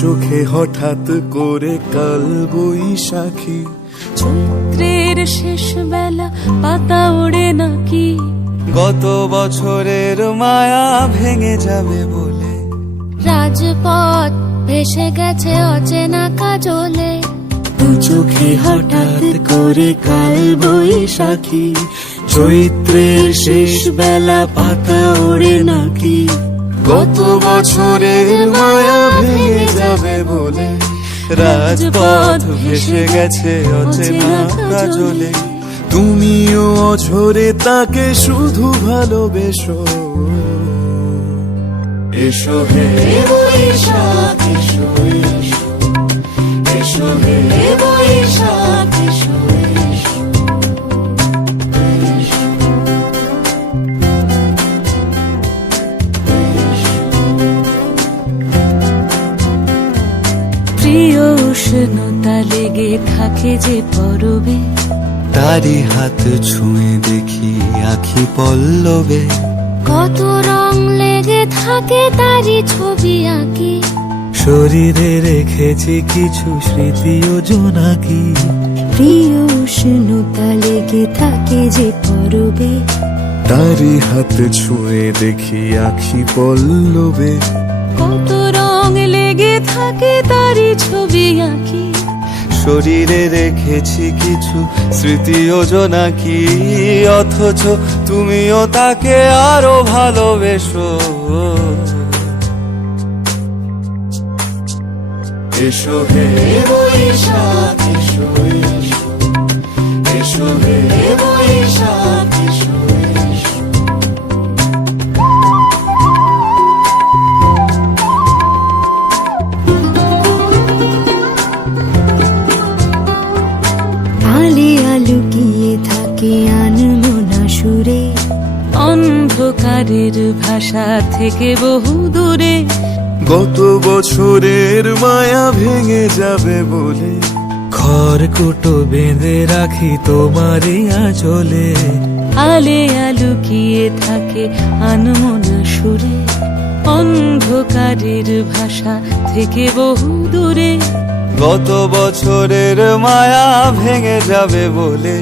চোখে হঠাৎ করে কাল বৈশাখী, চৈত্রের শেষ বেলা পাতা ওড়ে নাকি, গত বছরের মায়া ভেঙে যাবে বলে, রাজপথ ভেসে গেছে অচেনা কাজলে, দু চোখে হঠাৎ করে কাল বৈশাখী, চৈত্রের শেষ বেলা পাতা ওড়ে নাকি, গত বছরের মায়া ভেঙে যাবে বলে, রাজপথ ভেসে গেছে অচেনা কাজলে। তুমিও অঝরে তাকে শুধু ভালোবেসো। এসো হে বৈশাখ এসো, এসো এসো হে বৈশাখ এসো, এসো। প্রিয় উষ্ণতা লেগে থাকে যে পরবে, তারি হাত ছুঁয়ে দেখি আখি পল্লবে, কত রং লেগে থাকে তারই ছবি আঁকি, শরীরে রেখেছি কিছু স্মৃতি ও জোনাকি, প্রিয় উষ্ণতা লেগে থাকে যে পরবে, তারি হাত ছুঁয়ে দেখি আখি পল্লবে, কত রং লেগে থাকে তারই ছবি আঁকি, শরীরে রেখেছি কিছু স্মৃতি ও জোনাকি, অথচ তুমিও তাকে আরো ভালোবেসো। এসো হে বৈশাখ এসো, এসো এসো হে বৈশাখ এসো, এসো। আলে আলুকিয়ে থাকে আনমনা সুরে, অন্ধকারের ভাষা থেকে বহু দূরে, গত বছরের মায়া ভেঙে যাবে বলে, খড়কুটো বেঁধে রাখি তোমারই আঁচলে, আলে আলুকিয়ে থাকে আনমনা সুরে, অন্ধকারের ভাষা থেকে বহু দূরে, গত বছরের মায়া ভেঙে যাবে বলে,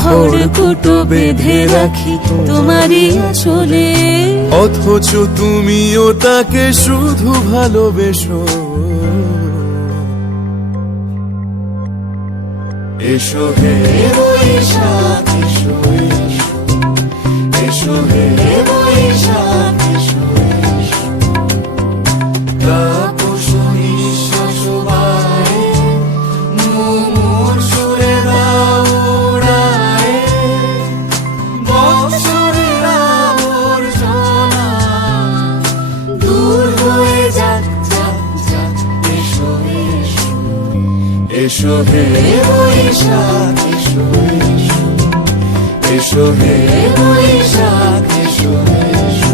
খড়কুটো বেঁধে রাখি তোমারই আঁচলে, অথচ তুমিও তাকে শুধু ভালোবেসো। এসো হে বৈশাখ এসো, এসো এসো হে বৈশাখ এসো, এসো। তাপস নিঃশ্বাস বায়ে, মুমুর সুরে দাও উড়ায়ে, বৎসরের আবর্জনা দূর হয়ে যাক, যাক, যাক। এসো, এসো, এসো হে বৈশাখ এসো, এসো, এসো হে বৈশাখ এসো, এসো।